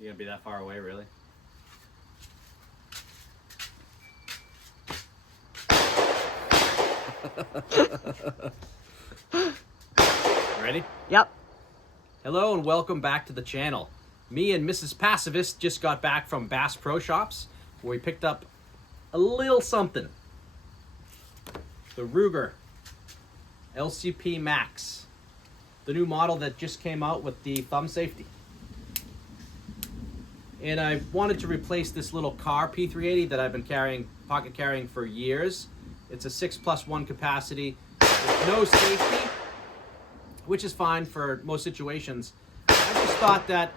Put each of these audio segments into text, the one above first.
You gonna be that far away, really? Ready? Yep. Hello and welcome back to the channel. Me and Mrs. Pacifist just got back from Bass Pro Shops, where we picked up a little something. The Ruger LCP Max, the new model that just came out with the thumb safety. And I wanted to replace this little Kahr P380 that I've been pocket carrying for years. It's a 6+1 capacity with no safety, which is fine for most situations. I just thought that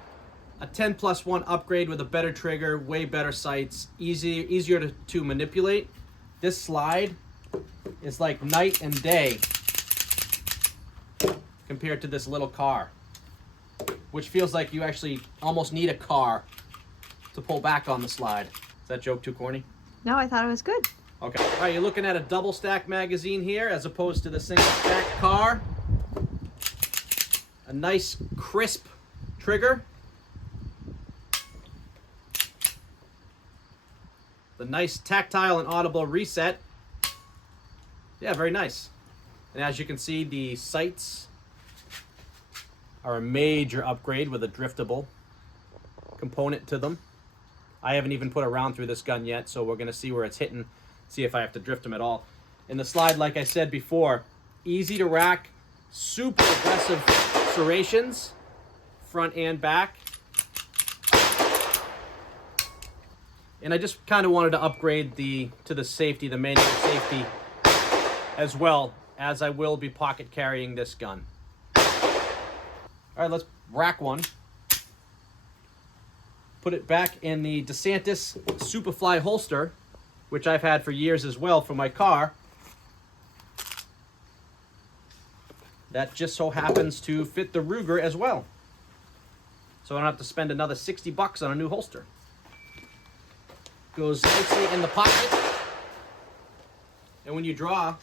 a 10+1 upgrade with a better trigger, way better sights, easier to manipulate. This slide is like night and day compared to this little Kahr, which feels like you actually almost need a car to pull back on the slide. Is that joke too corny? No, I thought it was good. Okay. All right, you're looking at a double stack magazine here as opposed to the single stack Kahr. A nice crisp trigger. The nice tactile and audible reset. Yeah, very nice. And as you can see, the sights are a major upgrade with a driftable component to them. I haven't even put a round through this gun yet, so we're going to see where it's hitting, see if I have to drift them at all. And the slide, like I said before, easy to rack, super aggressive serrations, front and back. And I just kind of wanted to upgrade to the safety, the manual safety, as well as I will be pocket carrying this gun. All right, let's rack one. Put it back in the DeSantis Superfly holster, which I've had for years as well for my car. That just so happens to fit the Ruger as well. So I don't have to spend another 60 bucks on a new holster. Goes nicely in the pocket. And when you draw,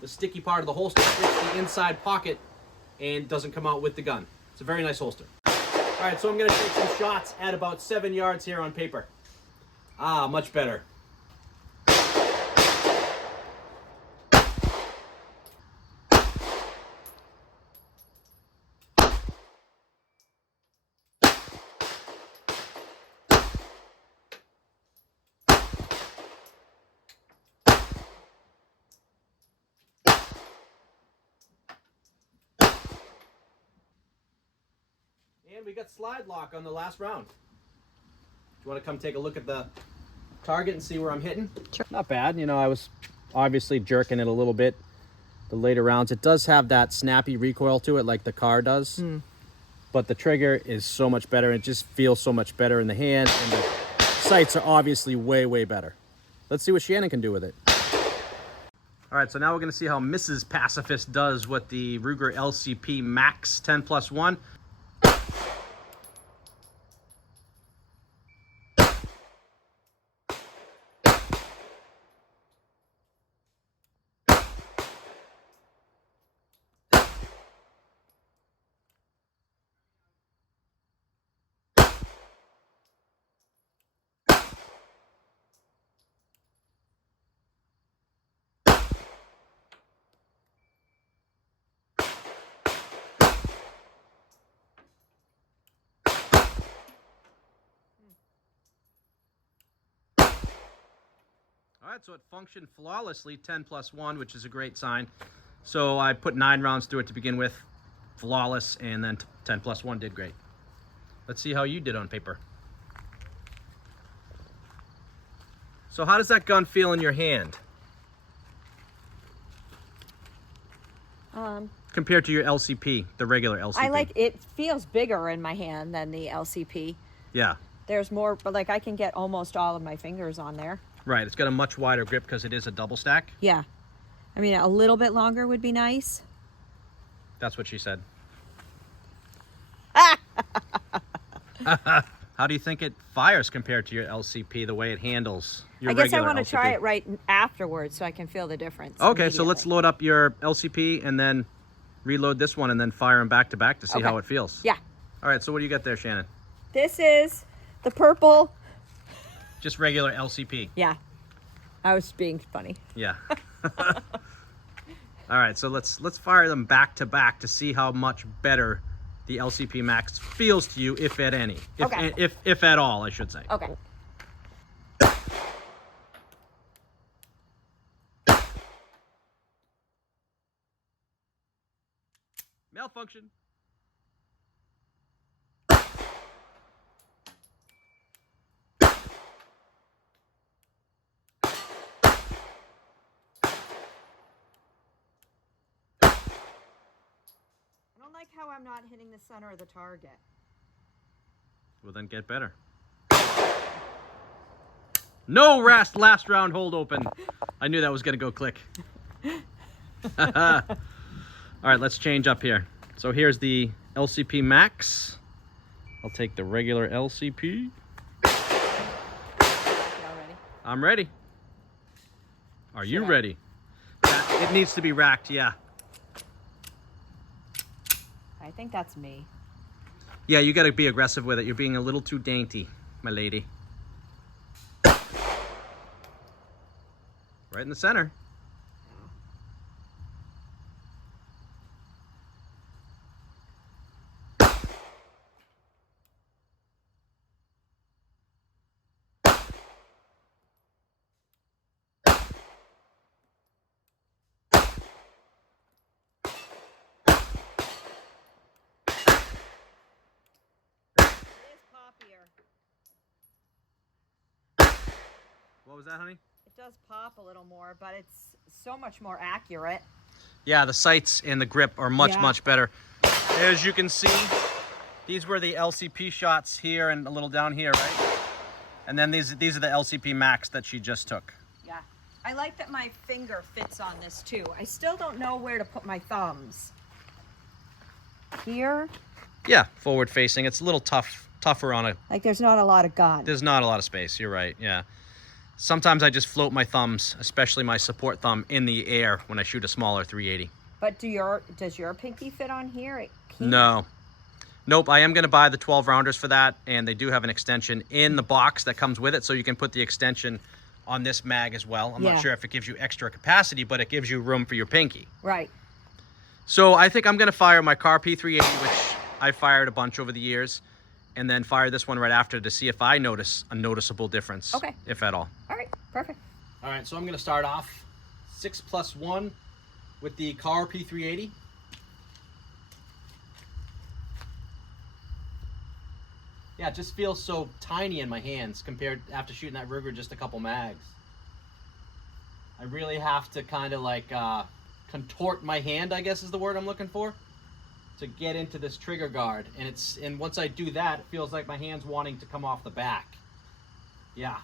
the sticky part of the holster fits the inside pocket and doesn't come out with the gun. It's a very nice holster. All right, so I'm gonna take some shots at about 7 yards here on paper. Ah, much better. And we got slide lock on the last round. Do you want to come take a look at the target and see where I'm hitting? Sure. Not bad. You know, I was obviously jerking it a little bit the later rounds. It does have that snappy recoil to it like the Kahr does. But the trigger is so much better. It just feels so much better in the hand. And the sights are obviously way, way better. Let's see what Shannon can do with it. All right, so now we're going to see how Mrs. Pacifist does with the Ruger LCP Max 10+1. All right, so it functioned flawlessly, 10+1, which is a great sign. So I put 9 rounds through it to begin with, flawless, and then 10+1 did great. Let's see how you did on paper. So how does that gun feel in your hand? Compared to your LCP, the regular LCP. It feels bigger in my hand than the LCP. Yeah. There's more, but like I can get almost all of my fingers on there. Right, it's got a much wider grip because it is a double stack. Yeah. I mean, a little bit longer would be nice. That's what she said. How do you think it fires compared to your LCP, the way it handles your regular LCP? I guess I want to try it right afterwards so I can feel the difference. Okay, so let's load up your LCP and then reload this one and then fire them back to back to see how it feels. Yeah. All right, so what do you got there, Shannon? This is The purple. Just regular LCP. Yeah. I was being funny. Yeah. All right, so let's fire them back to back to see how much better the LCP Max feels to you, if at any. Okay. If at all, I should say. Okay. Malfunction. I don't like how I'm not hitting the center of the target. Well, then get better. No last round hold open. I knew that was going to go click. All right, let's change up here. So here's the LCP Max. I'll take the regular LCP. You ready? I'm ready. Are you Should I? ready? It needs to be racked, yeah. I think that's me. Yeah, you got to be aggressive with it. You're being a little too dainty, my lady. Right in the center. It is poppier. What was that, honey? It does pop a little more, but it's so much more accurate. Yeah, the sights and the grip are much, Yeah. much better. As you can see, these were the LCP shots here and a little down here, right? And then these are the LCP Max that she just took. Yeah. I like that my finger fits on this too. I still don't know where to put my thumbs. Here? Yeah, forward facing. It's a little tougher on a... Like there's not a lot of gun. There's not a lot of space. You're right, yeah. Sometimes I just float my thumbs, especially my support thumb, in the air when I shoot a smaller 380. But does your pinky fit on here? It can't. No. Nope, I am going to buy the 12 rounders for that, and they do have an extension in the box that comes with it, so you can put the extension on this mag as well. I'm Yeah. not sure if it gives you extra capacity, but it gives you room for your pinky. Right. So I think I'm going to fire my Kahr P380, which I fired a bunch over the years, and then fire this one right after to see if I notice a noticeable difference, Okay. if at all. All right. Perfect. All right, so I'm going to start off 6+1 with the Kahr P380. Yeah, it just feels so tiny in my hands compared after shooting that Ruger just a couple mags. I really have to kind of like contort my hand, I guess is the word I'm looking for, to get into this trigger guard. And once I do that, it feels like my hand's wanting to come off the back. Yeah,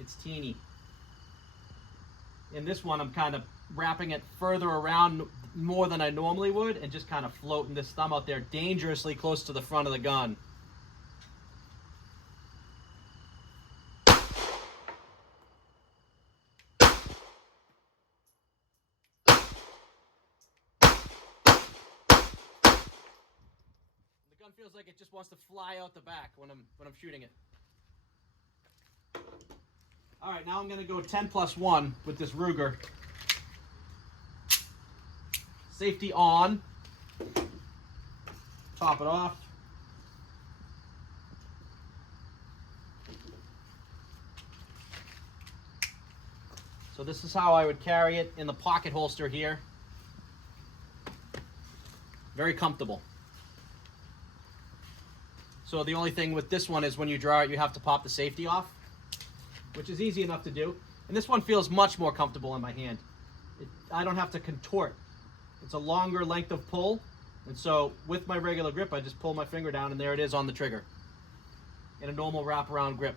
it's teeny. In this one, I'm kind of wrapping it further around more than I normally would and just kind of floating this thumb out there dangerously close to the front of the gun. The gun feels like it just wants to fly out the back when I'm shooting it. All right, now I'm going to go 10+1 with this Ruger. Safety on. Top it off. So this is how I would carry it in the pocket holster here. Very comfortable. So the only thing with this one is when you draw it, you have to pop the safety off, which is easy enough to do. And this one feels much more comfortable in my hand. I don't have to contort. It's a longer length of pull. And so with my regular grip, I just pull my finger down and there it is on the trigger in a normal wraparound grip.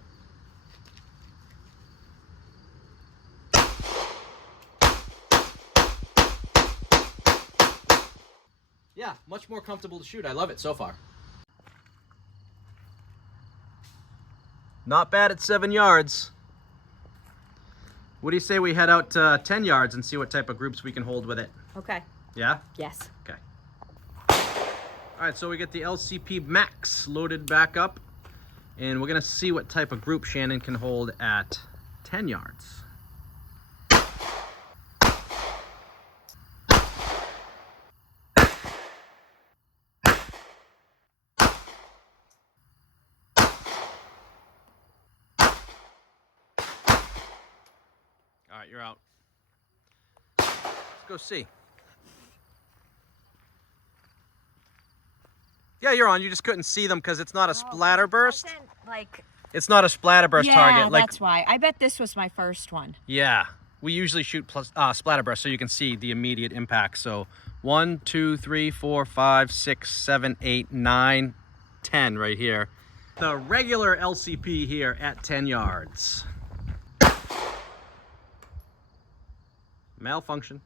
Yeah, much more comfortable to shoot. I love it so far. Not bad at 7 yards. What do you say we head out 10 yards and see what type of groups we can hold with it? Okay. Yeah? Yes. Okay. All right, so we get the LCP Max loaded back up. And we're gonna see what type of group Shannon can hold at 10 yards. All right, you're out. Let's go see. Yeah, you're on. You just couldn't see them because it's not a splatter burst. Like, it's not a splatter burst target. Like, that's why. I bet this was my first one. Yeah, we usually shoot splatter burst so you can see the immediate impact. So 1, 2, 3, 4, 5, 6, 7, 8, 9, 10 right here. The regular LCP here at 10 yards. Malfunction.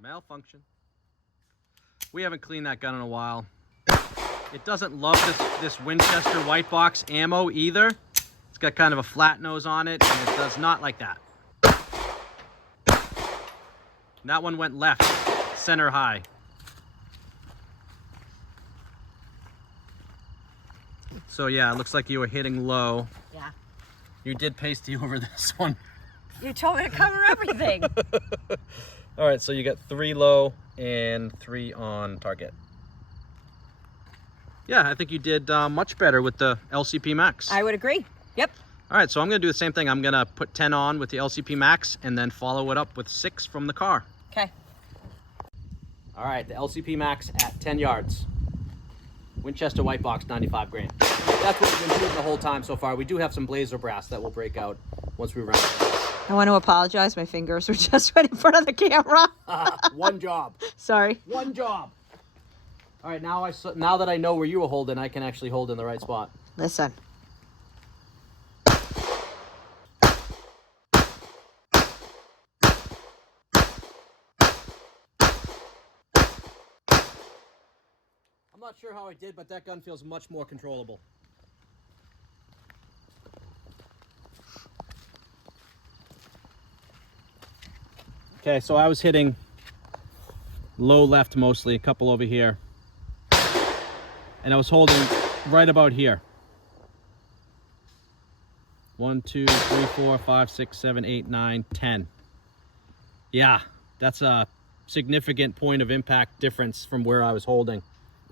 Malfunction. We haven't cleaned that gun in a while. It doesn't love this Winchester white box ammo either. It's got kind of a flat nose on it, and it does not like that. And that one went left, center high. So yeah, it looks like you were hitting low. Yeah. You did pasty over this one. You told me to cover everything. All right, so you got 3 low and 3 on target. Yeah, I think you did much better with the LCP Max. I would agree. Yep. All right, so I'm gonna do the same thing. I'm gonna put 10 on with the LCP Max and then follow it up with 6 from the Kahr. Okay. All right, the LCP Max at 10 yards. Winchester white box, 95 grain. That's what we've been shooting the whole time so far. We do have some blazer brass that will break out once we run it. I want to apologize. My fingers were just right in front of the camera. One job. Sorry. One job. All right, now that I know where you were holding, I can actually hold in the right spot. Listen. I'm not sure how I did, but that gun feels much more controllable. Okay, so I was hitting low left mostly, a couple over here. And I was holding right about here. 1, 2, 3, 4, 5, 6, 7, 8, 9, 10. Yeah, that's a significant point of impact difference from where I was holding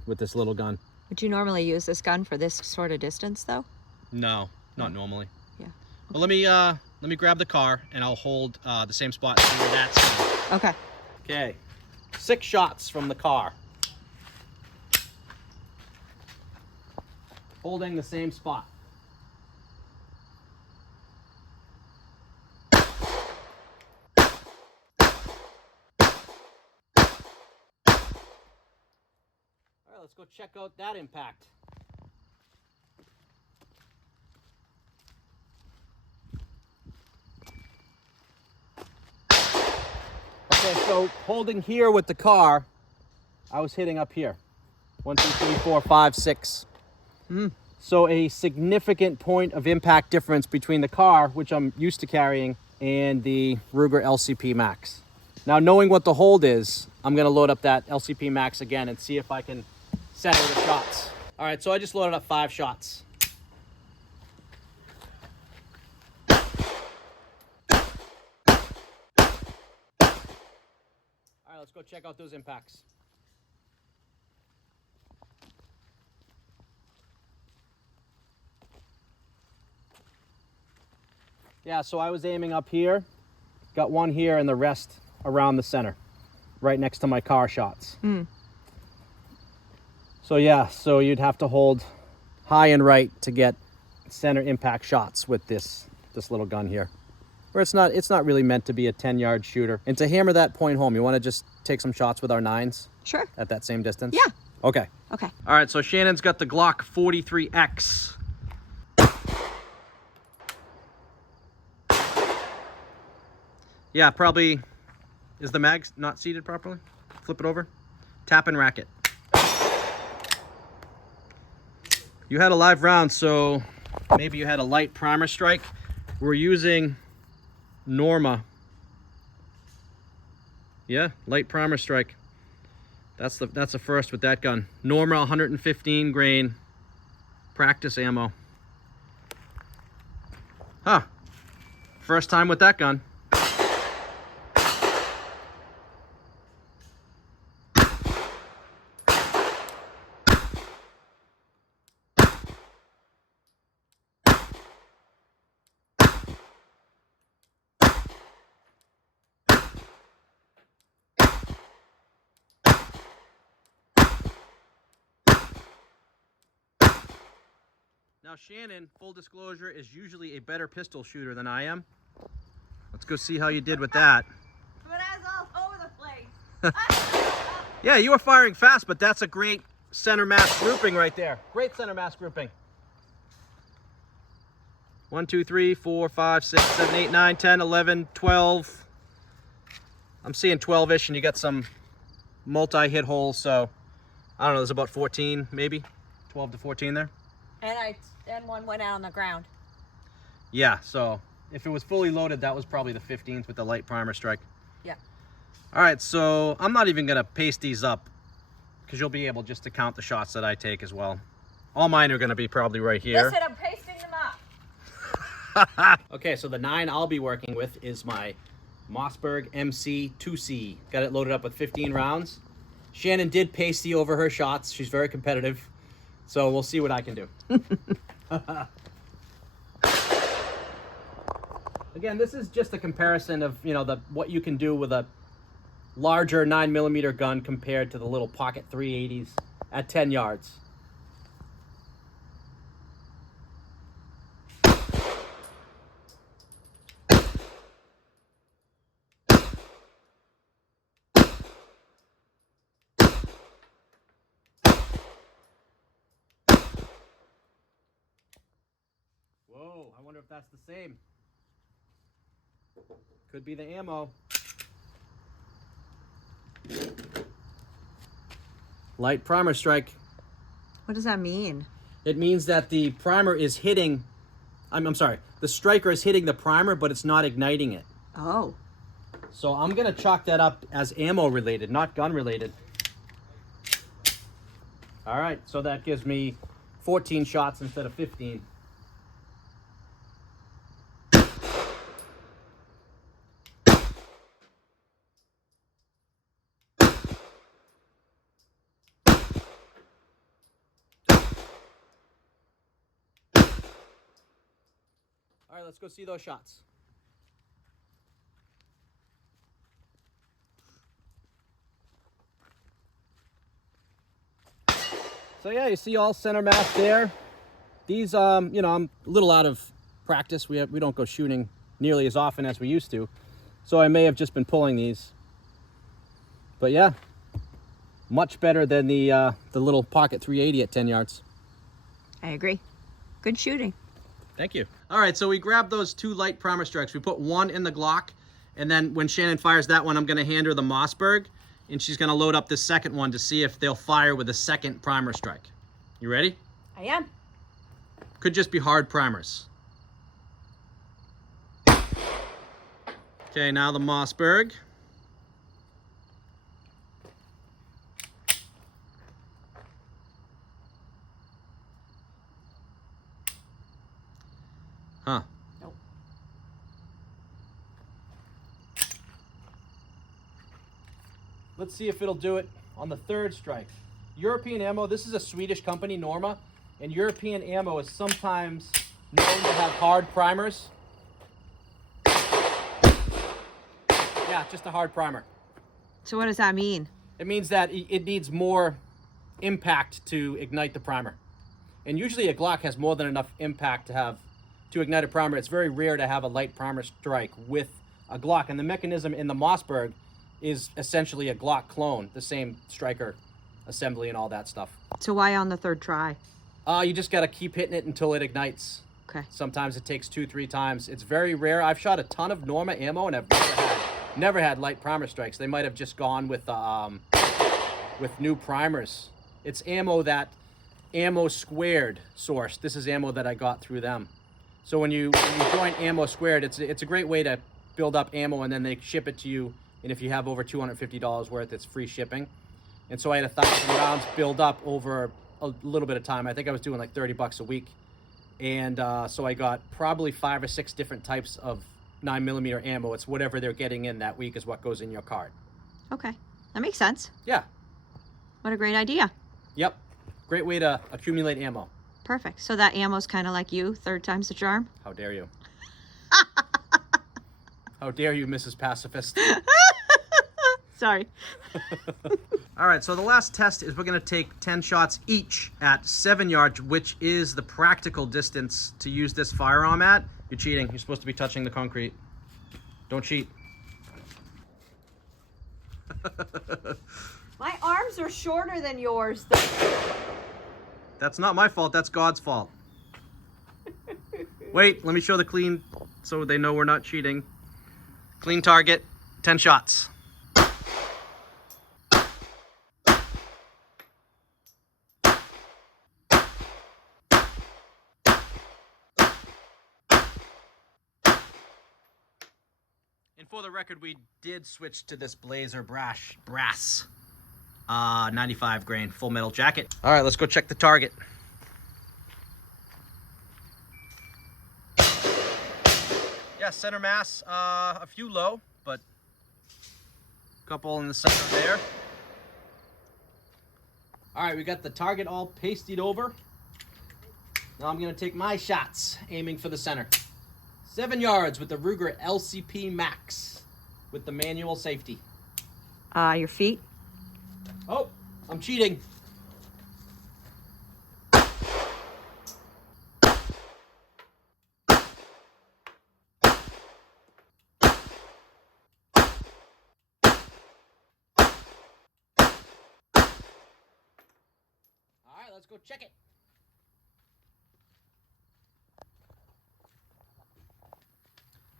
with this little gun. Would you normally use this gun for this sort of distance, though? No, not normally. Yeah. Well, let me grab the Kahr and I'll hold the same spot where that's. Okay. Okay, 6 shots from the Kahr. Holding the same spot. All right, let's go check out that impact. Okay, so holding here with the Kahr, I was hitting up here. 1, 2, 3, 4, 5, 6. So a significant point of impact difference between the Kahr, which I'm used to carrying, and the Ruger LCP Max. Now, knowing what the hold is, I'm gonna load up that LCP Max again and see if I can center the shots. All right, so I just loaded up 5 shots. All right, let's go check out those impacts. Yeah, so I was aiming up here, got one here and the rest around the center, right next to my Kahr shots. So yeah, so you'd have to hold high and right to get center impact shots with this little gun here. Where it's not really meant to be a 10-yard shooter. And to hammer that point home, you want to just take some shots with our 9s? Sure. At that same distance? Yeah. Okay. Okay. All right, so Shannon's got the Glock 43X. Yeah, probably, is the mag not seated properly? Flip it over. Tap and rack it. You had a live round, so maybe you had a light primer strike. We're using Norma. Yeah, light primer strike. That's the first with that gun. Norma 115 grain practice ammo. Huh. First time with that gun. Now Shannon, full disclosure, is usually a better pistol shooter than I am. Let's go see how you did with that. But I was all over the place. Yeah, you were firing fast, but that's a great center mass grouping right there. Great center mass grouping. 1, 2, 3, 4, 5, 6, 7, 8, 9, 10, 11, 12. I'm seeing 12-ish, and you got some multi-hit holes, so I don't know, there's about 14, maybe 12 to 14 there. And one went out on the ground. Yeah, so if it was fully loaded, that was probably the 15th with the light primer strike. Yeah. All right, so I'm not even gonna paste these up because you'll be able just to count the shots that I take as well. All mine are gonna be probably right here. Listen, I'm pasting them up. Okay, so the 9 I'll be working with is my Mossberg MC 2C. Got it loaded up with 15 rounds. Shannon did pasty over her shots. She's very competitive. So we'll see what I can do. Again, this is just a comparison of, you know, what you can do with a larger 9mm gun compared to the little pocket 380s at 10 yards. Whoa, I wonder if that's the same. Could be the ammo. Light primer strike. What does that mean? It means that the primer is hitting, I'm sorry, the striker is hitting the primer, but it's not igniting it. Oh. So I'm gonna chalk that up as ammo related, not gun related. All right, so that gives me 14 shots instead of 15. All right, let's go see those shots. So yeah, you see all center mass there. These, you know, I'm a little out of practice. We don't go shooting nearly as often as we used to. So I may have just been pulling these. But yeah, much better than the little pocket 380 at 10 yards. I agree. Good shooting. Thank you. All right, so we grabbed those 2 light primer strikes. We put one in the Glock, and then when Shannon fires that one, I'm gonna hand her the Mossberg, and she's gonna load up the second one to see if they'll fire with the second primer strike. You ready? I am. Could just be hard primers. Okay, now the Mossberg. Huh. Nope. Let's see if it'll do it on the third strike. European ammo, this is a Swedish company, Norma, and European ammo is sometimes known to have hard primers. Yeah, just a hard primer. So what does that mean? It means that it needs more impact to ignite the primer. And usually a Glock has more than enough impact to ignite a primer. It's very rare to have a light primer strike with a Glock. And the mechanism in the Mossberg is essentially a Glock clone, the same striker assembly and all that stuff. So why on the third try? You just got to keep hitting it until it ignites. Okay. Sometimes it takes 2-3 times. It's very rare. I've shot a ton of Norma ammo and I've never had light primer strikes. They might have just gone with new primers. It's ammo that Ammo Squared sourced. This is ammo that I got through them. So when you join Ammo Squared, it's a great way to build up ammo, and then they ship it to you. And if you have over $250 worth, it's free shipping. And so I had 1,000 rounds build up over a little bit of time. I think I was doing like 30 bucks a week. And so I got probably 5 or 6 different types of 9mm ammo. It's whatever they're getting in that week is what goes in your cart. Okay, that makes sense. Yeah. What a great idea. Yep. Great way to accumulate ammo. Perfect. So that ammo's kind of like you, 3rd time's the charm? How dare you? How dare you, Mrs. Pacifist? Sorry. All right, so the last test is we're going to take 10 shots each at 7 yards, which is the practical distance to use this firearm at. You're cheating. You're supposed to be touching the concrete. Don't cheat. My arms are shorter than yours, though. That's not my fault. That's God's fault. Wait, let me show the clean so they know we're not cheating. Clean target, 10 shots. And for the record, we did switch to this Blazer brass 95 grain full metal jacket. All right, let's go check the target. Yeah, center mass, a few low, but a couple in the center there. All right, we got the target all pasted over. Now I'm gonna take my shots, aiming for the center. 7 yards with the Ruger LCP Max with the manual safety. Your feet? Oh, I'm cheating. All right, let's go check it.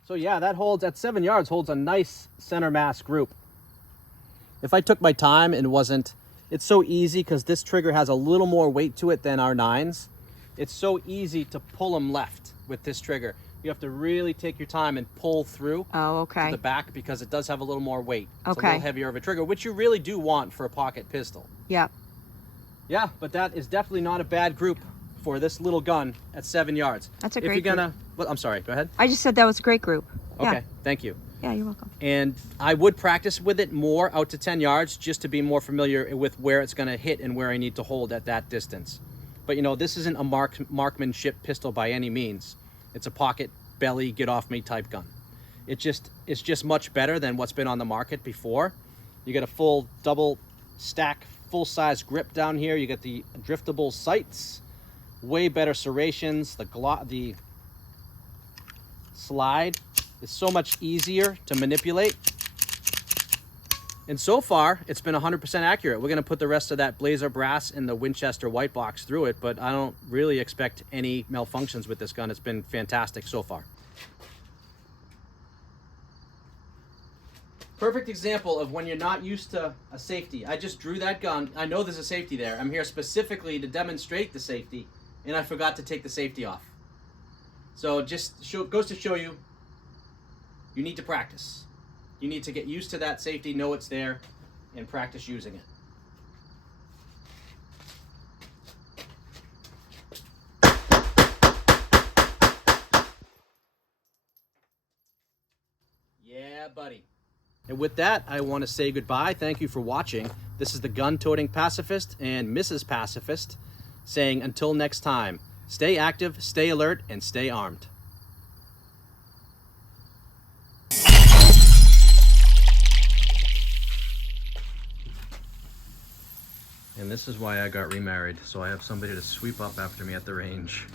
So yeah, that holds at 7 yards, holds a nice center mass group. If I took my time and it's so easy because this trigger has a little more weight to it than our 9s. It's so easy to pull them left with this trigger. You have to really take your time and pull through to the back because it does have a little more weight. It's a little heavier of a trigger, which you really do want for a pocket pistol. Yeah. Yeah, but that is definitely not a bad group for this little gun at 7 yards. That's a great group. Well, I'm sorry, go ahead. I just said that was a great group. Okay, Yeah. thank you. Yeah, you're welcome. And I would practice with it more out to 10 yards just to be more familiar with where it's going to hit and where I need to hold at that distance. But you know, this isn't a marksmanship pistol by any means. It's a pocket belly get off me type gun. It's just much better than what's been on the market before. You get a full double stack full size grip down here. You get the driftable sights, way better serrations. The slide is so much easier to manipulate. And so far, it's been 100% accurate. We're going to put the rest of that Blazer brass and the Winchester white box through it, but I don't really expect any malfunctions with this gun. It's been fantastic so far. Perfect example of when you're not used to a safety. I just drew that gun. I know there's a safety there. I'm here specifically to demonstrate the safety, and I forgot to take the safety off. So it just goes to show you, you need to practice. You need to get used to that safety, know it's there, and practice using it. Yeah, buddy. And with that, I want to say goodbye. Thank you for watching. This is the gun-toting pacifist and Mrs. Pacifist saying until next time, stay active, stay alert, and stay armed. And this is why I got remarried, so I have somebody to sweep up after me at the range.